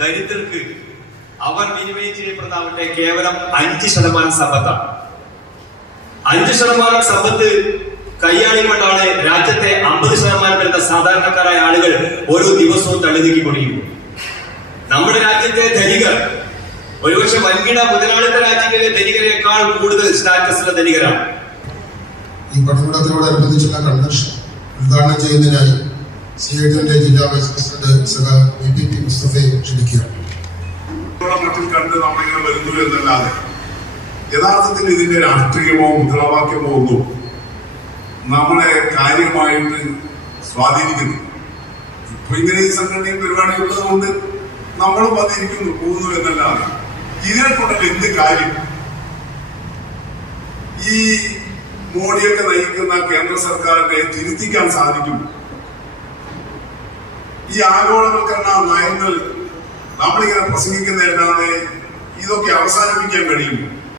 ദരിദ്രർക്ക് അവർ വിനിമയം ചെയ്യപ്പെടുന്നവരുടെ കേവലം 5% സമ്പത്താണ്. 5% സമ്പത്ത് കൈയാളിക്കൊണ്ടാണ് രാജ്യത്തെ 50% വരുന്ന സാധാരണക്കാരായ ആളുകൾ ഓരോ ദിവസവും തള്ളി നീക്കിക്കൊണ്ടിരിക്കുന്നു. നമ്മുടെ രാജ്യത്തെ ധനികർ ഒരുപക്ഷെ വൻകിട മുതലാളിത്ത രാജ്യങ്ങളിലെ ധനികരെക്കാൾ കൂടുതൽ സ്റ്റാറ്റസുള്ള ധനികരാണ്. ഈ പഠനത്തോടനുബന്ധിച്ചുള്ള കൺവെൻഷൻ ഉദ്ഘാടനം ചെയ്യുന്നതിനായി സിഐടിന്റെ ജില്ലാ വൈസ് പ്രസിഡന്റ് VP മുസ്തഫയെ ക്ഷണിക്കുകയാണ്. മട്ടിൽ കണ്ട് നമ്മളിങ്ങനെ വരുന്നു എന്നല്ലാതെ യഥാർത്ഥത്തിൽ ഇതിന്റെ രാഷ്ട്രീയമോ മുദ്രാവാക്യമോ ഒന്നും നമ്മളെ കാര്യമായിട്ട് സ്വാധീനിക്കുന്നു. ഇപ്പൊ ഇങ്ങനെ ഈ സംഘടനയും പരിപാടി ഉള്ളതുകൊണ്ട് നമ്മളും വന്നിരിക്കുന്നു പോകുന്നു എന്നല്ലാതെ ഇതിനെ കൊണ്ടല്ല എന്ത് കാര്യം. ഈ മോഡിയൊക്കെ നയിക്കുന്ന കേന്ദ്ര സർക്കാരിനെ തിരുത്തിക്കാൻ സാധിക്കും. ഈ ആഗോളവൽക്കരണ നയങ്ങൾ നമ്മളിങ്ങനെ പ്രസംഗിക്കുന്നതല്ലാതെ ഇതൊക്കെ അവസാനിപ്പിക്കാൻ കഴിയും.